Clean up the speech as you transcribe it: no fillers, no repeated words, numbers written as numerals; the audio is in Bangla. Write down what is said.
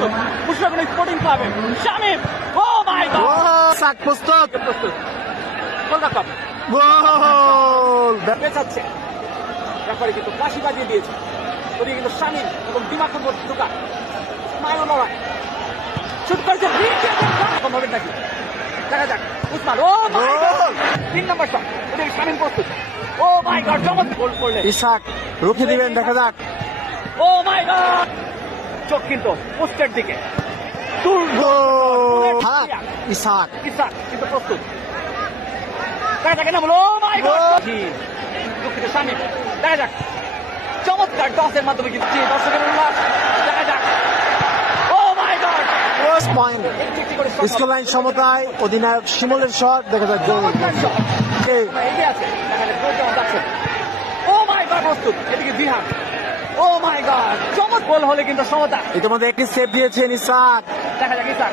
প্রস্তুত মুশফিকুল স্পোর্টিং ক্লাবে শামিম ও মাই গড ইসাক প্রস্তুত প্রস্তুত গোল রাখা গোল পেছাচ্ছে রেফারি কিন্তু কাশি বাজিয়ে দিয়েছে ওদিকে কিন্তু শামিম এবং দিমাগ ঢুকা মাইল লড়াই শুট করেছে এরকম হবে নাকি দেখা যাক উসমান ও মাই গড 3 নম্বর শট ওদিকে শামিম প্রস্তুত ও মাই গড চমৎকার গোল করলেন ইসাক রুখে দিবেন দেখা যাক ও মাই গড চোখ কিন্তু পোস্টের দিকে ইসাক ইসাক কিন্তু প্রস্তুত দেখা যাক না বলো ও মাই গড দুঃখিত শামিম দেখা যাক চমৎকার টসের মাধ্যমে কিন্তু দর্শকের উল্লাস দেখা যাক ও মাই গড ফার্স্ট পয়েন্ট স্কোরলাইন সমতায় অধিনায়ক শিমুলের শট দেখা যাক গোল এগিয়ে আছে দেখা যাক গোল কেমন যাচ্ছে ও মাই গড প্রস্তুত এদিকে বিহান ও মাই গড চমৎকার গোল হলে কিন্তু সমতা ইতিমধ্যে একটি সেভ দিয়েছেন ইসাক দেখা যাক ইসাক